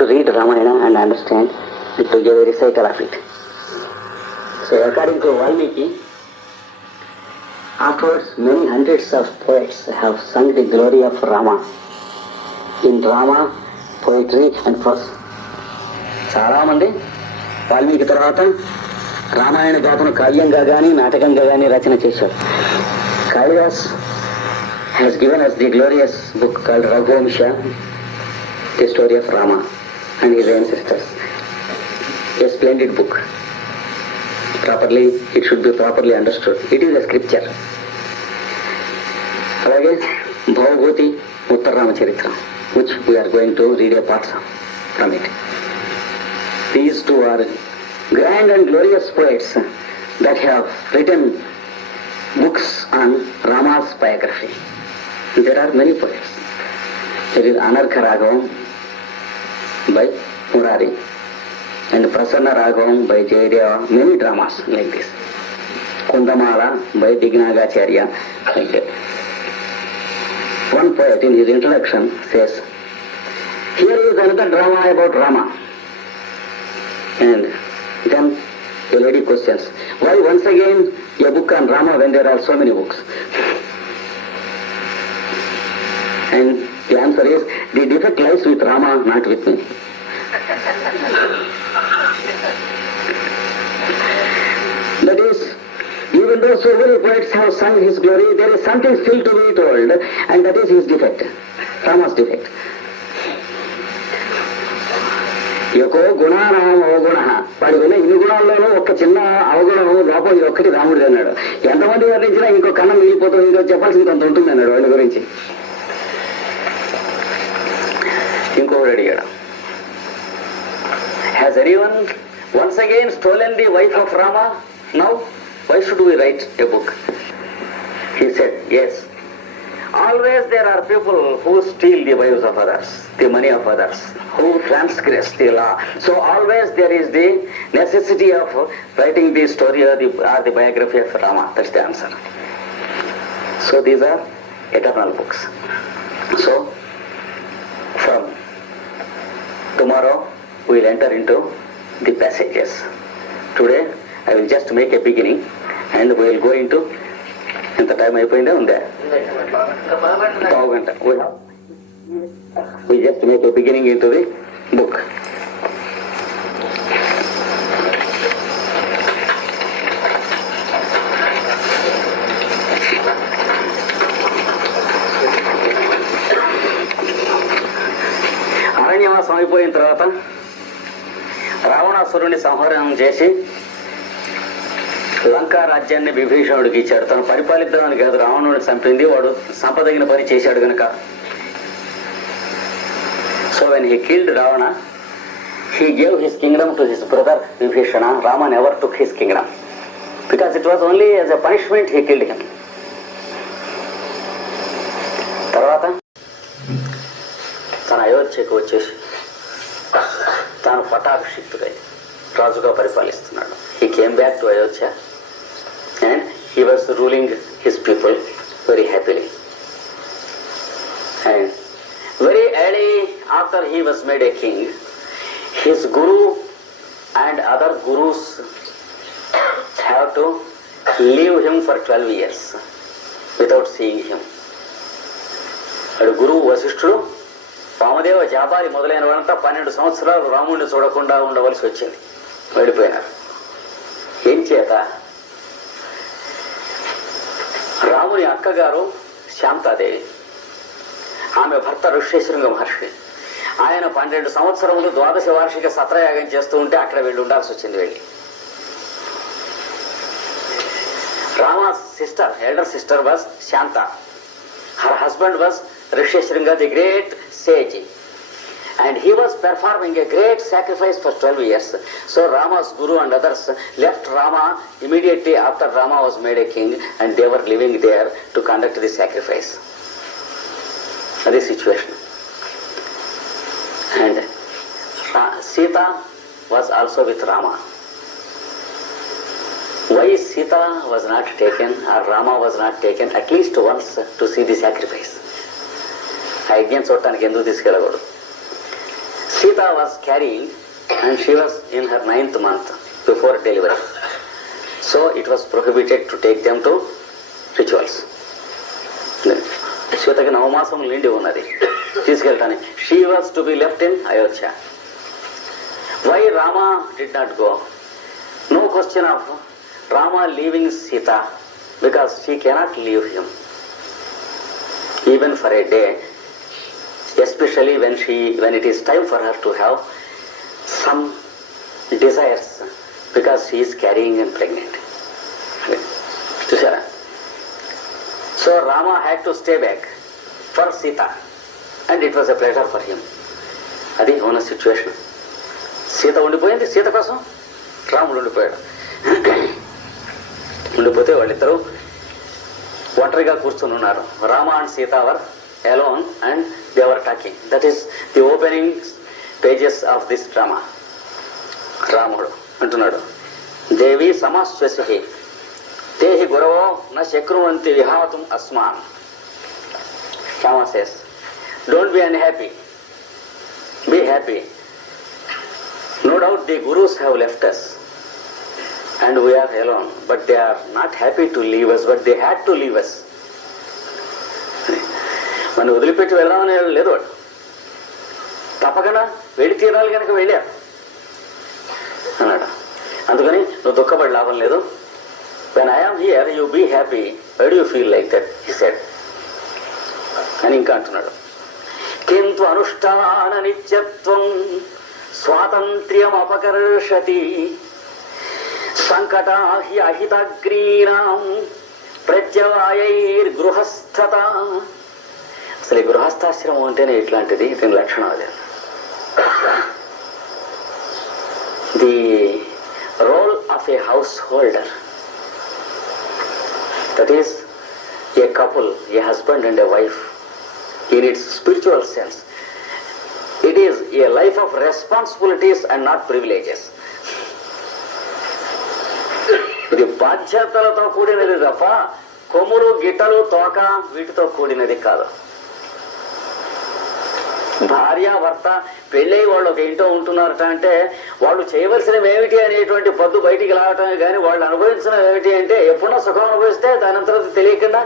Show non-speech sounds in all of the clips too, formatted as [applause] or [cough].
to read Ramayana and understand and to give a recital of it. So according to Valmiki, afterwards many hundreds of poets have sung the glory of Rama in drama, poetry and prose. చాలామంది వాల్మీకి తర్వాత రామాయణ గాథను కావ్యంగా కానీ నాటకంగా కానీ రచన చేశారు Kalidas has given us the glorious book called Raghuvansha the story of Rama and his ancestors. A splendid book. Properly, it should be properly understood. It is a scripture. అలాగే భవభూతి ఉత్తర రామచరిత్ర which we are going to read a part from it. These two are grand and glorious poets that have written books on Rama's biography. There are many poets. There is Anarkha Raghavam by Murari and Prasanna Raghavam by Jayadeva, many dramas like this. Kundamala by Dignagacharya, like that. One poet in his introduction says, Here is another drama about Rama. And then the lady questions, why once again a book on Rama when there are so many books? [laughs] And the answer is, the defect lies with Rama, not with me. That is, even though so many poets have sung his glory, there is something still to be told, and that is his defect, Rama's defect. యొక్కో గుణానాం అవగుణ వాడి ఉన్న ఇన్ని గుణాల్లోనూ ఒక చిన్న అవగుణం లోపం ఇది ఒక్కటి రాముడిది అన్నాడు ఎంతమంది వర్ణించినా ఇంకో కన్నం మిగిలిపోతుంది ఇంకో చెప్పాల్సింది కొంత ఉంటుంది అన్నాడు వాడి గురించి think over it. Has anyone once again stolen the wife of Rama? Now, why should we write a book? He said, yes. Always there are people who steal the wives of others, the money of others, who transgress the law. So always there is the necessity of writing the story or the, or the biography of Rama. That's the answer. So these are eternal books. So, from tomorrow we will enter into the passages. Today I will just make a beginning and we will go into ఎంత time అయిపోయిందే ఉందే పావు గంట we just make a beginning into the అయిపోయిన తర్వాత రావణాసురుని సంహరణం చేసి లంకా రాజ్యాన్ని విభీషణుడికి ఇచ్చాడు. తను పరిపాలిద్దామని కాదు రావణుడిని చంపింది. వాడు సంపదగిన పని చేశాడు గనక. So when he killed Ravana he gave his kingdom to his brother Vibhishana. Rama never took his kingdom because it was only as a punishment he killed him తర్వాత తన అయోధ్యకు వచ్చేసి తాను పటాభిషిక్తుడై రాజుగా పరిపాలిస్తున్నాడు he came back to Ayodhya and he was ruling his people very happily and very early after he was made a king his guru and other gurus have to leave him for twelve years without seeing him అడు గురువు వశిష్ఠుడు వామదేవ జాబాలి మొదలైన వాళ్ళంతా పన్నెండు సంవత్సరాలు రాముడిని చూడకుండా ఉండవలసి వచ్చింది. వెళ్ళిపోయినారు. ఏం చేత? రాముని అక్కగారు శాంతాదేవి ఆమె భర్త ఋష్యేశ్వరంగ మహర్షి. ఆయన పన్నెండు సంవత్సరములు ద్వాదశ వార్షిక సత్రయాగం చేస్తూ ఉంటే అక్కడ వెళ్ళి ఉండాల్సి వచ్చింది వెళ్ళి. Rama sister elder sister was Shanta. Her husband was Rishishringa, the great sage. And he was performing a great sacrifice for 12 years. So Rama's guru and others left Rama immediately after Rama was made a king and they were living there to conduct the sacrifice. Is situation. And Sita was also with Rama. Why Sita was not taken or Rama was not taken at least once to see the sacrifice? ఆ యజ్ఞం చూడటానికి ఎందుకు తీసుకెళ్ళకూడదు? Sita was was and she was in her ninth month before delivery so it was prohibited to take them to rituals సీతకి నవమాసం నిండి ఉన్నది. తీసుకెళ్ళటానికి. She was to be left in Ayodhya why Rama did not go no question of Rama leaving Sita because she cannot leave him even for a day especially when she when it is time for her to have some desires because she is carrying and pregnant చూసారా so Rama had to stay back for Sita and it was a platter for him అది ఉన్న situation Sita ఉండిపోయింది సీత కోసం రాముడు ఉండిపోయాడు. [coughs] ఉండిపోతే వాళ్ళిద్దరూ ఒంటరిగా కూర్చొని ఉన్నారు. Rama and Sita were alone and they were talking that is the opening pages of this drama రాముడు అంటున్నాడు దేవి సమాశ్వసి తేహి గురవో నా శక్రువంతి విహాతుం అస్మాన్. Rama says don't be unhappy be happy no doubt the gurus have left us and we are are but they are not happy to leave us but they had to leave us నన్ను వదిలిపెట్టి వెళ్దామని లేదు వాడు. తప్పకుండా వెళ్ళి తీరాలి కనుక వెళ్ళా. అన్నాడు. అందుకని నువ్వు దుఃఖపడి లాభం లేదు. When I am here you be happy why'd you feel like that he said అని ఇంకా అంటున్నాడు. కింతు అనుష్ఠాన నిత్యత్వం స్వాతంత్ర్యం అపకర్షతి. సంకటాహి అహితగ్రీణాం ప్రత్యవాయైర్గృహస్థత. అసలు ఈ గృహస్థాశ్రమం అంటేనే ఇట్లాంటిది? దీని లక్షణం అది the role of a householder. That is a couple a husband and a wife in its spiritual sense it is a life of responsibilities and not privileges ఇది బాధ్యతలతో కూడినది తప్ప కొమ్ములు గిట్టలు తోక వీటితో కూడినది కాదు. భార్య భర్త పెళ్ళై వాళ్ళు ఒక ఇంట్లో ఉంటున్నారట అంటే వాళ్ళు చేయవలసినవి ఏమిటి అనేటువంటి పద్దు బయటికి రావటమే కానీ వాళ్ళు అనుభవించడం ఏమిటి అంటే ఎప్పుడో సుఖం అనుభవిస్తే దాని తర్వాత తెలియకుండా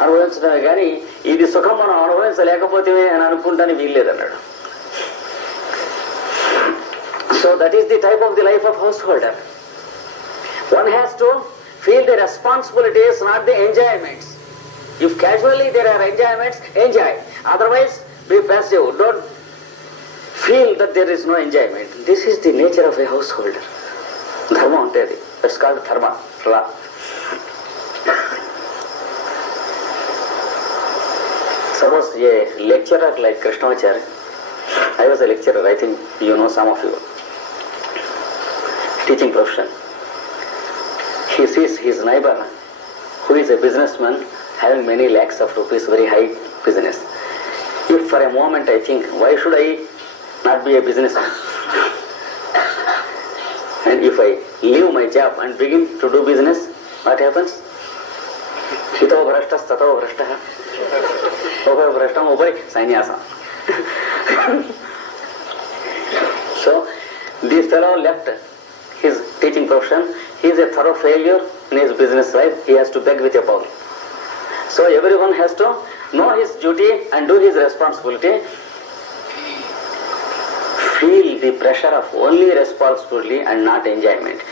అనుభవించడమే కానీ ఇది సుఖం మనం అనుభవించలేకపోతే అని అనుకుంటాను వీల్లేదన్నాడు. So that is the type of the life of householder one has to feel the responsibilities not the enjoyments if casually there are enjoyments enjoy otherwise be passive. Don't feel that there is no enjoyment. This is the nature of a householder. Dharma ఉంటుంది That's called dharma. Law. Suppose a lecturer like Krishnamacharya, I was a lecturer, I think you know some of you, teaching profession. he sees his neighbor who is a businessman having many lakhs of rupees, very high business. If for a moment I think, why should I not be a businessman? And if I leave my job and begin to do business, what happens? Hito brashta sato brashta. Over so this fellow left his teaching profession. He is a thorough failure in his business life. He has to beg with a bowl. So everyone has to know his duty and do his responsibility feel the pressure of only responsibility and not enjoyment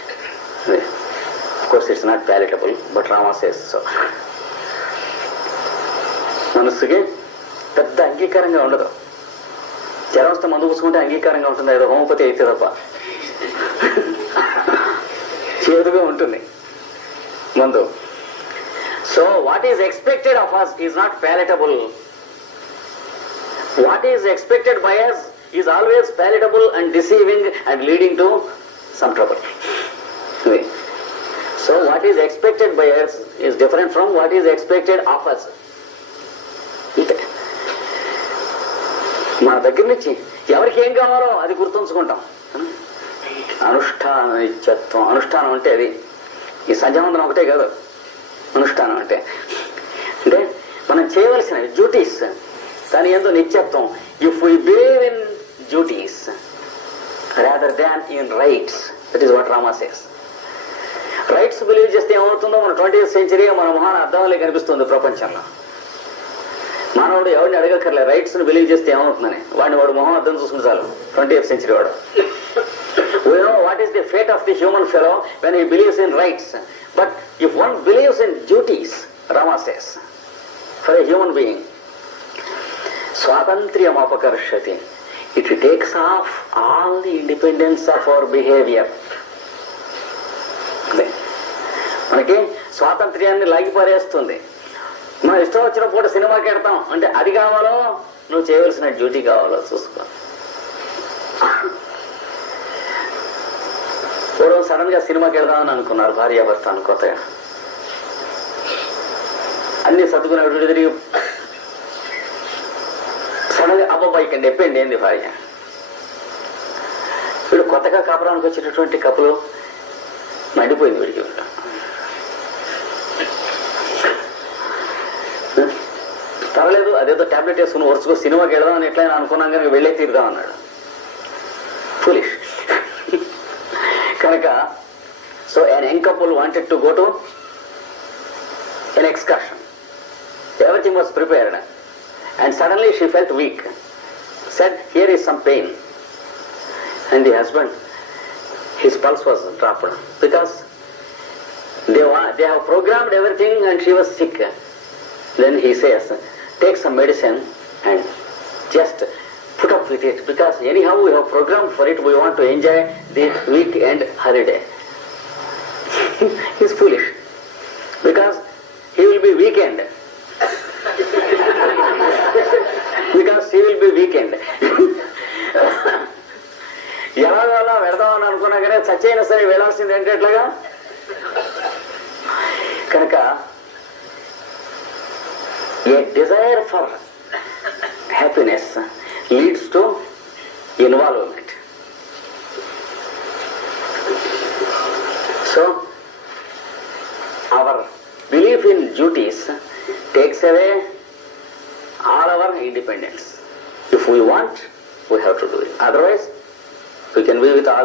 course it's not palatable but Rama says so మనస్సుకి పెద్ద అంగీకారంగా ఉండదు జ్వరం వస్తే మందు పూసుకుంటే అంగీకారంగా ఉంటుంది ఏదో homeopathy అయితే తప్ప చేదుగా ఉంటుంది మందు so what is expected of us is not palatable what is expected by us is always palatable and deceiving and leading to some trouble so what is expected by us is different from what is expected of us మన దగ్గర నుంచి ఎవరికి ఏం కావాలో అది గుర్తుంచుకుంటాం. అనుష్ఠాన నిత్యత్వం అనుష్ఠానం అంటే అది. ఈ సంధ్యావందనం ఒకటే కాదు. అనుష్ఠానం అంటే. అంటే మనం చేయవలసినవి డ్యూటీస్ దాని ఎందు నిత్యత్వం. If we believe in duties rather than in rights that is what Rama says rights believe చేస్తే ఏమవుతుందో మన ట్వంటీ సెంచరీ మన మొహాన అర్థంలో కనిపిస్తుంది ప్రపంచంలో. మానవుడు ఎవరిని అడగక్కర్లే రైట్స్ని బిలీవ్ చేస్తే ఏమవుతుందని. వాడిని వాడు మొహం అర్థం చూసుకుని చాలు ట్వంటీ సెంచరీ వాడు. What is the fate of the human fellow when he believes in rights. But if one believes in duties, Rama says, for a human being, స్వాతంత్ర్యం apakarshati, it takes off all the independence of our behaviour మనకి స్వాతంత్ర్యాన్ని లాగిపారేస్తుంది? మనం ఇష్టం వచ్చిన పూట సినిమాకి వెళ్తాం అంటే అది కావాలో? నువ్వు చేయవలసిన డ్యూటీ కావాలో? చూసుకో. పూర్వం సడన్గా సినిమాకి వెళ్దామని అనుకున్నారు భార్యాభర్త అనుకోతగా అన్ని సర్దుకునేటువంటి తిరిగి సడన్గా అబ్బాయి ఇక్కడ ఎప్పండి ఏంది భార్య? వీడు కొత్తగా కాపురానికి వచ్చేటటువంటి కప్పులు మండిపోయింది వీడికి పర్వాలేదు అదేదో టాబ్లెట్ వేసుకుని వరుసగా సినిమాకి వెళ్దామని ఎట్లయినా అనుకున్నాం కానీ వెళ్ళే తీరుదాం అన్నాడు. America, so an young couple wanted to go to an excursion. Everything was prepared. And suddenly she felt weak. Said, here is some pain. And the husband, his pulse was dropped because they, were, they have programmed everything and she was sick. Then he says, take some medicine and just put up with it because anyhow we have programmed for it, we want to enjoy the weekend holiday. He's foolish because he will be weekend. because he will be weekend. ఎలాగోలా వెళదామని అనుకున్నా కానీ చచ్చైనా సరే వెళ్ళాల్సింది ఏంటి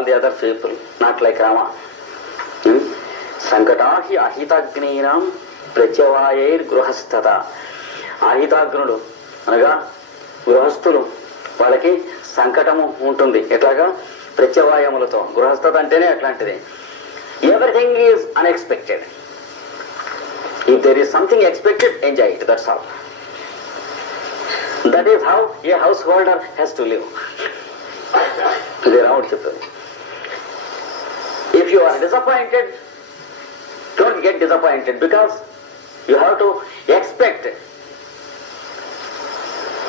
the other people not like Rama సంకటాహి అహితాగ్నీనాం ప్రత్యవాయైర్ గృహస్థత అహితాగ్నులు అనగా గృహస్థులు వాళ్ళకి సంకటము ఉంటుంది. ఎట్లాగా? ప్రత్యవాయములతో. గృహస్థత అంటేనే అట్లాంటిది. Everything is unexpected if there is something expected enjoy it that's all that is how a householder has to live ఇది రావుడు చెప్తుంది If you are disappointed, don't get disappointed because you have to expect.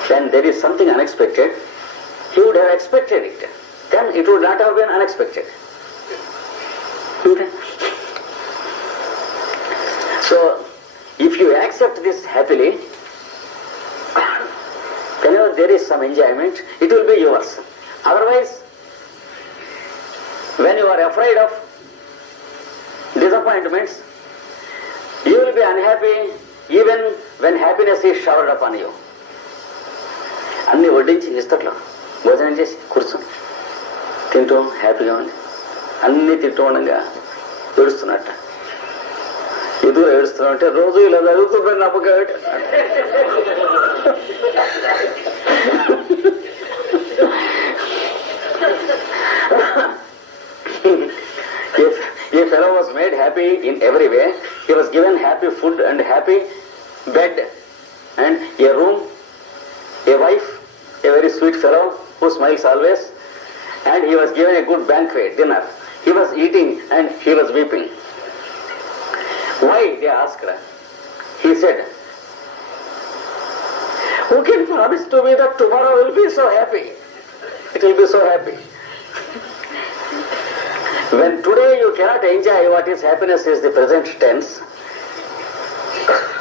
When there is something unexpected, you would have expected it. Then it would not have been unexpected. Okay? So, if you accept this happily, [coughs] whenever there is some enjoyment, it will be yours. Otherwise, when you are afraid of disappointments, you will be unhappy even when happiness is showered upon you. అన్ని వడ్డించి ఇస్తట్లో భోజనం చేసి కూర్చొని తింటూ హ్యాపీగా ఉంది అన్ని తింటూ ఉండగా ఏడుస్తున్నట్ట ఎదురు ఏడుస్తున్నా అంటే రోజు ఇలా జరుగుతుందని నమ్మకం a fellow was made happy in every way, he was given happy food and happy bed and a room a wife, a very sweet fellow who smiles always, and he was given a good banquet, dinner. He was eating and he was weeping. Why? They asked. He said, Who can promise to me that tomorrow will be so happy? It will be so happy. When today you cannot enjoy what is happiness is the present tense,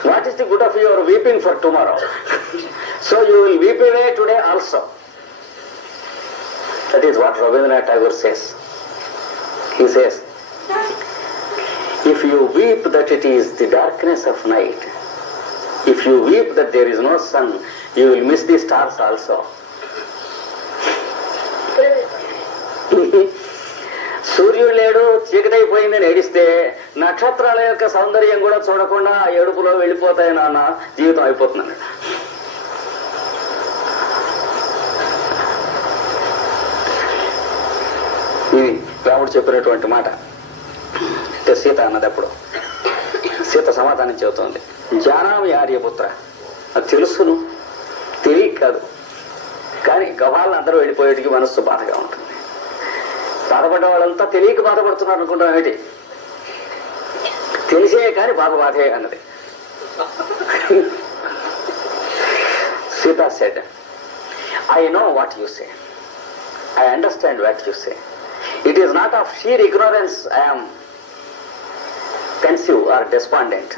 what is the good of your weeping for tomorrow? [laughs] so you will weep away today also. That is what Rabindranath Tagore says. He says, if you weep that it is the darkness of night, if you weep that there is no sun, you will miss the stars also. సూర్యుడు లేడు చీకటైపోయిందని ఏడిస్తే నక్షత్రాల యొక్క సౌందర్యం కూడా చూడకుండా ఆ ఏడుపులో వెళ్ళిపోతాయి నాన్న. జీవితం అయిపోతుంది ఇది రాముడు చెప్పినటువంటి మాట. అంటే సీత అన్నదప్పుడు సీత సమాధానం చెబుతోంది. జానామి ఆర్యపుత్ర. అది తెలుసును. తెలియక కాదు. కానీ గవాళ్ళందరూ అందరూ వెళ్ళిపోయేటికి మనస్సు బాధగా ఉంటుంది. బాధపడ్డ వాళ్ళంతా తెలియక బాధపడుతున్నారు అనుకుంటాం ఏమిటి తెలిసే కానీ బాధ బాధే అన్నది. Sita said I know what you say I understand what you say it is not of sheer ignorance I am pensive or despondent.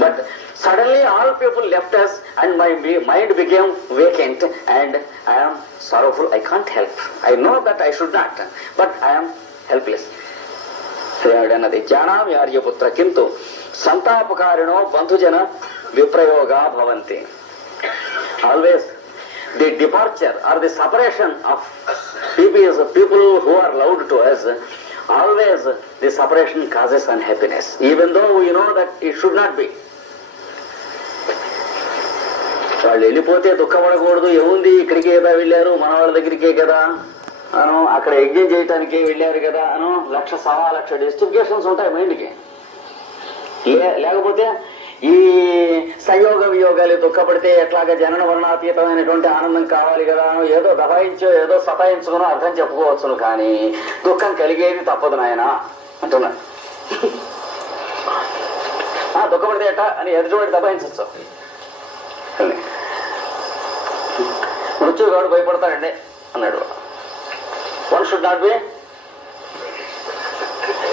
But suddenly all people left us and my be- mind became vacant and I am sorrowful. I can't help. I know that I should not, but I am helpless. శ్రేయుడన్నది జానామి ఆర్యపుత్ర కింటు సంతాపకారిణో బంధుజన విప్రయోగా భవంతి always the departure or the separation of people people who are loud to us always the separation causes unhappiness even though you know that it should not be వాళ్ళు వెళ్ళిపోతే దుఃఖపడకూడదు ఏముంది? ఇక్కడికే కదా వెళ్ళారు. మన వాళ్ళ దగ్గరికే కదా. అను అక్కడ యజ్ఞం చేయటానికే వెళ్ళారు కదా. అను లక్ష సవా లక్ష జస్టిఫికేషన్స్ ఉంటాయి మైండ్కి. లే- లేకపోతే ఈ సంయోగ వియోగాలు దుఃఖపడితే ఎట్లాగా జనన వర్ణాతీతమైనటువంటి ఆనందం కావాలి కదా? ఏదో దబాయించో ఏదో సతాయించుకునో అర్థం చెప్పుకోవచ్చును కానీ దుఃఖం కలిగేది తప్పదు నాయన అంటున్నా ఆ దుఃఖపడితే ఎట్టా అని ఎదుటివాడు దబాయించచ్చు. మృత్యుగాడు భయపడతాడండి అన్నాడు one should not be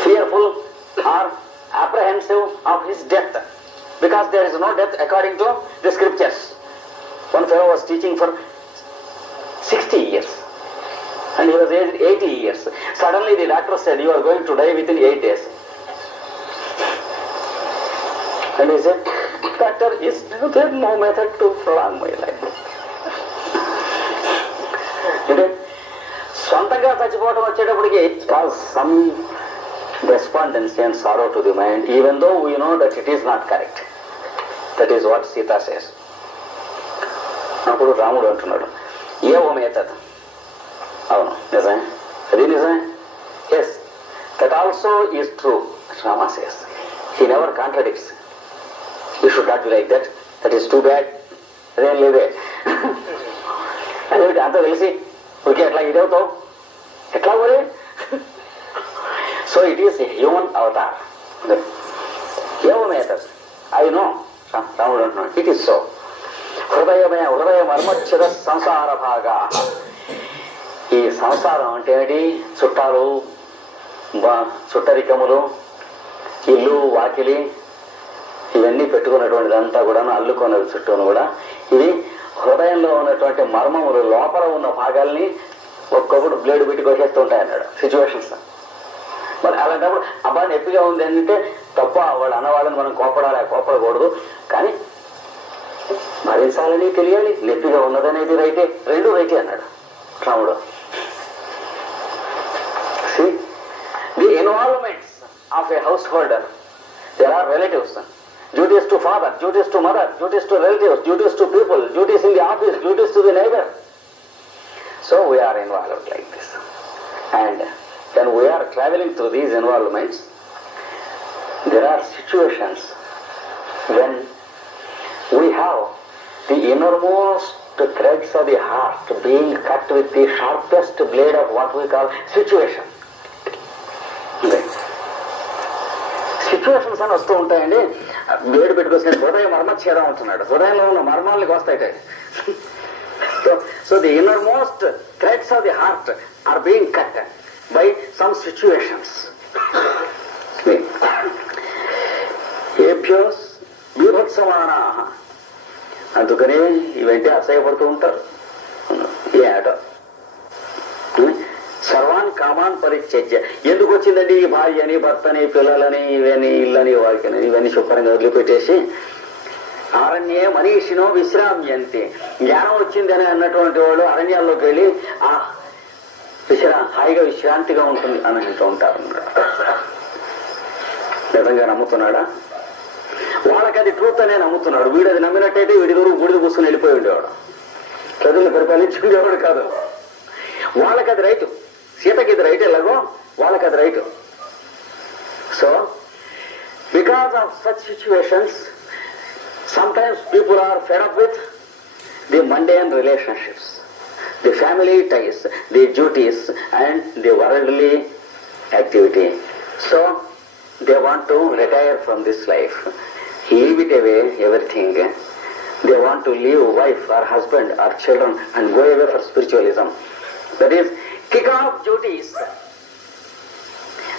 fearful or apprehensive of his death because there is no death according to the scriptures. One fellow was teaching for 60 years and he was aged 80 years. Suddenly the doctor said, You are going to die within 8 days. And he said, Doctor, is there no method to prolong my life? అంటే సొంతంగా చచ్చిపోవడం వచ్చేటప్పటికి cause some despondency and sorrow to the mind even though we know that it is not correct that is what Sita says అప్పుడు రాముడు అంటున్నాడు ఏ ఓమేతత్ అవును నిజమే? అది నిజమే? Yes that also is true Rama says he never contradicts you should not be like that that is too bad అదేం లేదే అదేమిటి అంత తెలిసి ఓకే ఎట్లా ఇదవుతావు ఎట్లా పోలే so it is human avatar ఏమేతర్ I know రాముడు అంటున్నాడు ఇట్ ఈస్ సో హృదయమే హృదయ మర్మచ్చద సంసార భాగా ఈ సంసారం అంటే ఏమిటి చుట్టాలు చుట్టరికములు ఇల్లు వాకిలి ఇవన్నీ పెట్టుకున్నటువంటిదంతా కూడా అల్లుకున్నది చుట్టూను కూడా ఇది హృదయంలో ఉన్నటువంటి మర్మములు లోపల ఉన్న భాగాల్ని ఒక్కొక్కడు బ్లేడ్ పెట్టి కొట్టేస్తూ అన్నాడు. సిచ్యువేషన్స్ మరి అలాంటప్పుడు అబ్బా నొప్పిగా ఉంది అంటే తప్ప వాడు అన్నవాళ్ళని మనం కోపడాలి కోపడకూడదు. కానీ భరించాలని తెలియాలి నొప్పిగా ఉన్నదనేది రైతే రెండు రైతే అన్నాడు రాముడు. The involvements of a householder there are relatives Duties to father duties to mother duties to relatives duties to people duties in the office duties to the neighbour so we are involved like this And when we are traveling through these environments, there are situations when we have the innermost threads of the heart being cut with the sharpest blade of what we call situation. Situations అని వస్తూ ఉంటాయండి వేడి పెట్టుకొచ్చిన హృదయ మర్మచ్ఛేదం అంటున్నాడు హృదయంలో ఉన్న మర్మాలకి వస్తాయి so the innermost threads of the heart are being cut by some situations ఏభ్యోస్ బీభత్సమానా అందుకనే ఇవంటే అసహ్యపడుతూ ఉంటారు. ఏ ఆటో కామాన్ పరిత్యజ్య ఎందుకు వచ్చిందండి? ఈ భార్యని భర్తని పిల్లలని ఇవన్నీ ఇల్లని వాకిని ఇవన్నీ శుభ్రంగా వదిలిపెట్టేసి. అరణ్యే మనీషినో విశ్రామ్యంతి. జ్ఞానం వచ్చిందని అన్నటువంటి వాళ్ళు అరణ్యాల్లోకి వెళ్ళి ఆ విశ్రా హాయిగా విశ్రాంతిగా ఉంటుంది అని అంటూ ఉంటారు. నిజంగా నమ్ముతున్నాడా? వాళ్ళకి అది ట్రూత్ అనే నమ్ముతున్నాడు. వీడు అది నమ్మినట్టయితే వీడి దూరం బూడిద కూర్చొని వెళ్ళిపోయి ఉండేవాడు. ప్రజలు పరిపాలించుకునేవాడు కాదు. వాళ్ళకి అది రైతు సీతకి ఇది రైట్ ఎలాగో వాళ్ళకి అది right so because of such situations sometimes people are fed up with the mundane relationships, the family ties, the duties, and the worldly activity. So they want to retire from this life, leave it away, everything. They want to leave wife or husband or children and go away for spiritualism. That is, kick off duties.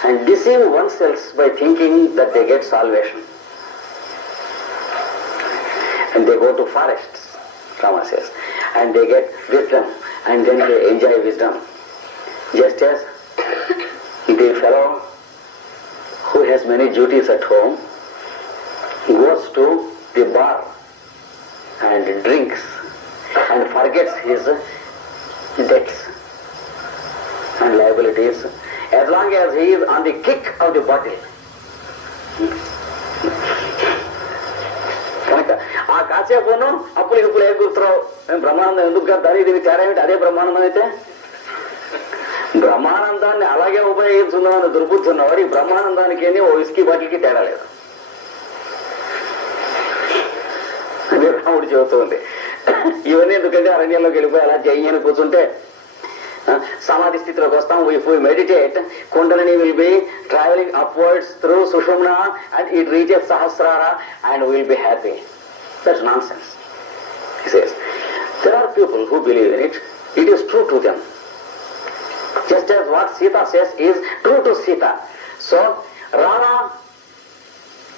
And deceive oneself by thinking that they get salvation. And they go to forests, Rama says, and they get wisdom, and then they enjoy wisdom. Just as the fellow who has many duties at home goes to the bar and drinks and forgets his debts and liabilities as long as he is on the kick of the bottle. కనుక ఆ కాసేపును అప్పులు ఇప్పుడు ఏ కూర్చున్నావు? మేము బ్రహ్మానందం ఎందుకు కద్దాలి ఇది తేడా ఏమిటి? అదే బ్రహ్మానందం అయితే? బ్రహ్మానందాన్ని అలాగే ఉపయోగించుందామని దుర్బుద్ధున్నవాడు ఈ బ్రహ్మానందానికి ఓ విస్కీ బాటిల్కి తేడా లేదు. అదే రాముడు చెబుతుంది ఇవన్నీ ఎందుకంటే అరణ్యంలోకి వెళ్ళిపోయి అలా చెయ్యని కూర్చుంటే samadhi sthiti ragostam, if we meditate, kundalini will be traveling upwards through sushumna and it reaches sahasrara and we will be happy. That's nonsense. He says, there are people who believe in it. It is true to them. Just as what Sita says is true to Sita. So, Rama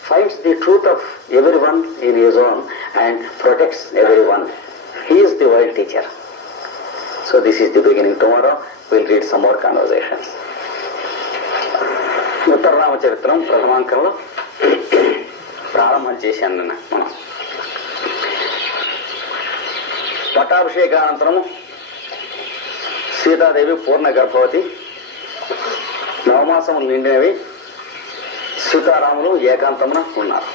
finds the truth of everyone in his own and protects everyone. He is the world teacher. So this is the beginning. Tomorrow we'll read some more conversations. ఉత్తర ప్రథమాంకంలో ప్రారంభం చేశాను నిన్న మనం. పట్టాభిషేకానంతరము సీతాదేవి పూర్ణ గర్భవతి. నవమాసములు నిండినవి. సీతారాములు ఏకాంతమున ఉన్నారు.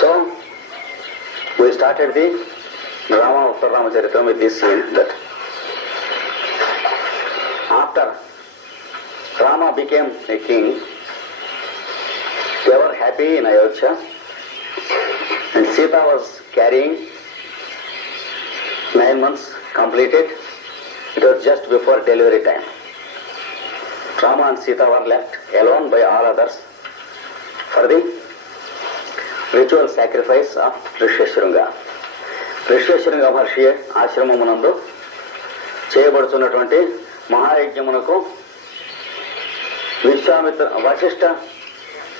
So we started the Rama Uttar Ramacharitra with this scene that after Rama became a king, they were happy in Ayodhya and Sita was carrying nine months completed. It was just before delivery time. Rama and Sita were left alone by all others for the ritual sacrifice of Risheshringa. ఋష్యేశ్వరంగా మహర్షి ఆశ్రమమునందు చేయబడుతున్నటువంటి మహాయజ్ఞమునకు విశ్వామిత్ర వశిష్ఠ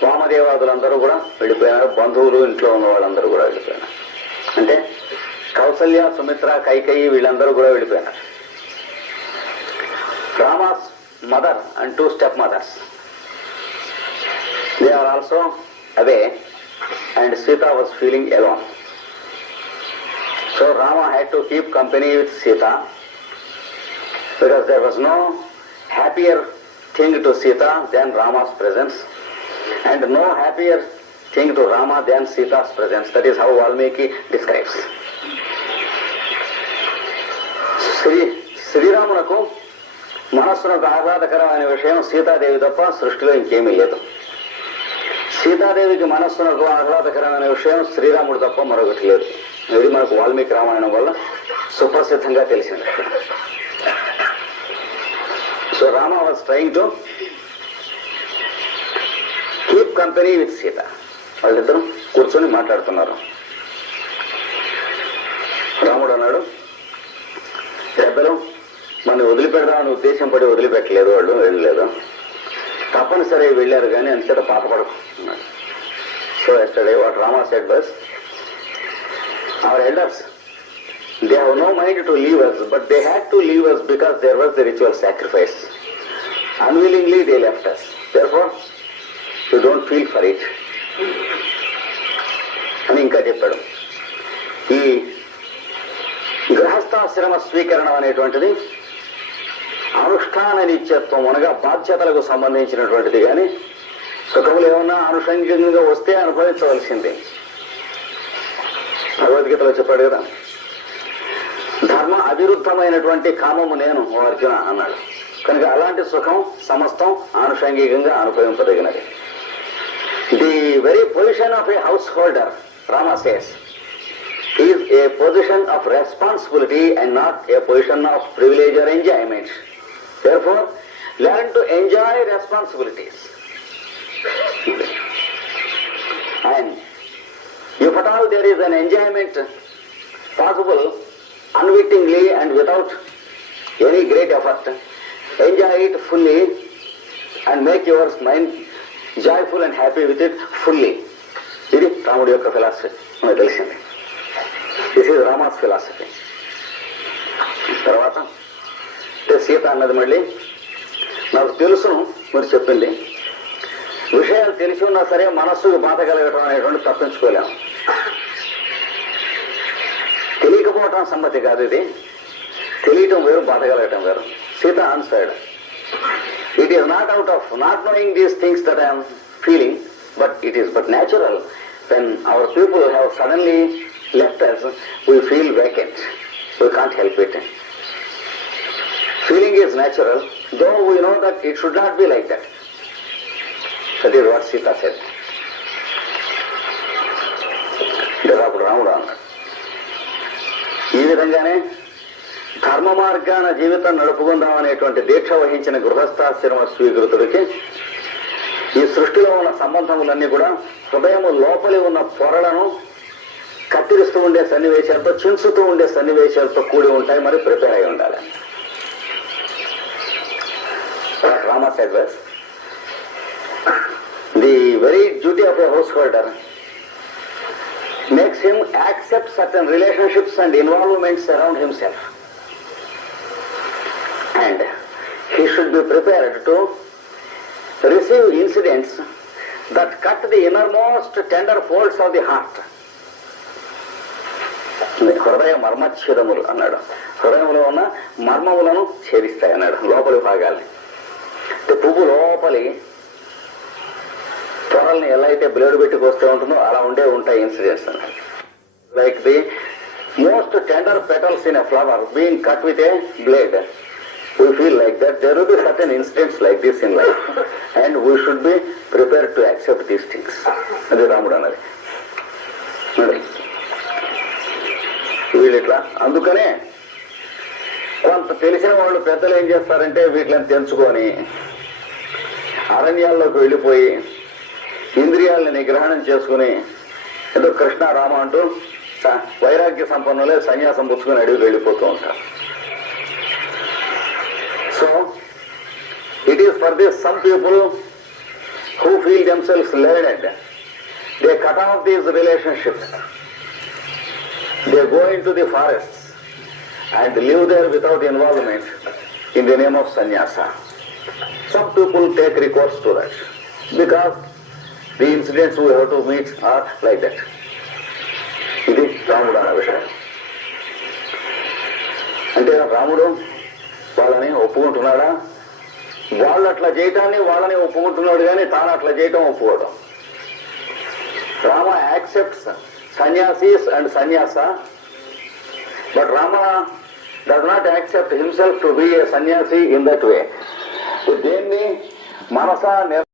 వామదేవాదులందరూ కూడా వెళ్ళిపోయినారు బంధువులు ఇంట్లో ఉన్న వాళ్ళందరూ కూడా వెళ్ళిపోయినారు అంటే కౌసల్య సుమిత్ర కైకయి వీళ్ళందరూ కూడా వెళ్ళిపోయినారు Rama's mother and two stepmothers. They are also away and Sita was feeling alone So Rama had to keep company with Sita because there was no happier thing to Sita than Rama's presence and no happier thing to Rama than Sita's presence. That is how Valmiki describes. Shri శ్రీరామునకు మనస్సునకు ఆహ్లాదకరమైన విషయం సీతాదేవి తప్ప సృష్టిలో ఇంకేమీ లేదు సీతాదేవికి మనస్సునకు ఆహ్లాదకరమైన విషయం శ్రీరాముడు తప్ప మరొకటి లేదు ఇది మనకు వాల్మీకి రామాయణం వల్ల సుప్రసిద్ధంగా తెలిసింది. So Rama was trying to keep company with Sita. వాళ్ళిద్దరూ కూర్చొని మాట్లాడుతున్నారు. రాముడు అన్నాడు ఇద్దరు మన వదిలిపెడదామని ఉద్దేశం పడి వదిలిపెట్టలేదు వాళ్ళు వెళ్ళలేదు తప్పనిసరి వెళ్ళారు కానీ అంతటా పాతపడకు so yesterday what Rama said was our elders, they have no mind to leave us, but they had to leave us because there was the ritual sacrifice. Unwillingly they left us. Therefore, you don't feel for it. అని ఇంకా చెప్పాడు ఈ గృహస్థాశ్రమ స్వీకరణం అనేటువంటిది అనుష్ఠాన నిత్యత్వం అనగా బాధ్యతలకు సంబంధించినటువంటిది కానీ సుఖములు ఏమన్నా ఆనుషంగికంగా వస్తే అనుభవించవలసిందే భగవద్గీతలో చెప్పాడు కదా ధర్మ అవిరుద్ధమైనటువంటి కామము నేను ఓ అర్జున అన్నాడు. కనుక అలాంటి సుఖం సమస్తం ఆనుషంగికంగా అనుభవింపదగినది. The very position of a householder Rama says is a position of responsibility and not a position of privilege or enjoyment therefore learn to enjoy responsibilities and if at all there is an enjoyment possible unwittingly and without any great effort, enjoy it fully and make your mind joyful and happy with it fully. ఇది రాముడి యొక్క philosophy మనకు తెలిసింది this is Rama's philosophy తర్వాత అంటే సీత అన్నది మళ్ళీ నాకు తెలుసును మీరు చెప్పింది విషయాలు తెలిసి ఉన్నా సరే మనస్సుకు బాధ కలగటం అనేటువంటి తప్పించుకోలేము తెలియకపోవటం సంగతి కాదు ఇది. తెలియటం వేరు బాధగలగటం వేరు. Sita answered it is not out of not knowing these things that I am feeling but it is but natural when our people have suddenly left us we feel vacant we can't help it feeling is natural though we know that it should not be like that that is what Sita said said. అప్పుడు రాముడు అన్నాడు ఈ విధంగానే ధర్మ మార్గాన జీవితం నడుపుకుందాం అనేటువంటి దీక్ష వహించిన గృహస్థాశ్రమ స్వీకృతుడికి ఈ సృష్టిలో ఉన్న సంబంధములన్నీ కూడా హృదయము లోపలి ఉన్న పొరలను కత్తిరిస్తూ ఉండే సన్నివేశాలతో చించుతూ ఉండే సన్నివేశాలతో కూడి ఉంటాయి మరి ప్రిపేర్ అయి ఉండాలి Rama said the very duty of a householder makes him accept certain relationships and involvements around himself. And he should be prepared to receive incidents that cut the innermost tender folds of the heart. హృదయ మర్మఛేదములు అన్నాడు హృదయంలో ఉన్న మర్మములను ఛేదిస్తాయి అన్నాడు లోపలి భాగాల్ని అంటే పువ్వు లోపలి పొరల్ని ఎలా అయితే బ్లేడ్ పెట్టి వస్తూ ఉంటుందో అలా ఉండే ఉంటాయి incidents like the most tender petals in a flower being cut with a blade we feel like that there will be certain incidents like this in life and we should be prepare to accept these things అది రాముడు అన్నది. వీళ్ళు ఇట్లా. అందుకనే కొంత తెలిసిన వాళ్ళు పెద్దలు ఏం చేస్తారంటే వీటిని తెంచుకొని అరణ్యాల్లోకి వెళ్ళిపోయి ఇంద్రియాలని నిగ్రహణం చేసుకుని ఏదో కృష్ణ రామ అంటూ వైరాగ్య సంపన్నులే సన్యాసం పుచ్చుకొని అడవికి వెళ్ళిపోతూ ఉంటారు. So it is for this some people who feel themselves learned they cut off these relationships they go into the forest and live there without involvement in the name of sannyasa some people take recourse to that because the incidents we have to meet are like that ఇది రాముడు అన్న విషయం అంటే రాముడు వాళ్ళని ఒప్పుకుంటున్నాడా? వాళ్ళు అట్లా చేయటాన్ని వాళ్ళని ఒప్పుకుంటున్నాడు కానీ తాను అట్లా చేయటం ఒప్పుకోవడం Rama accepts sannyasis and sannyasa. But Rama does not accept himself to be a sannyasi in that వే దేన్ని మనస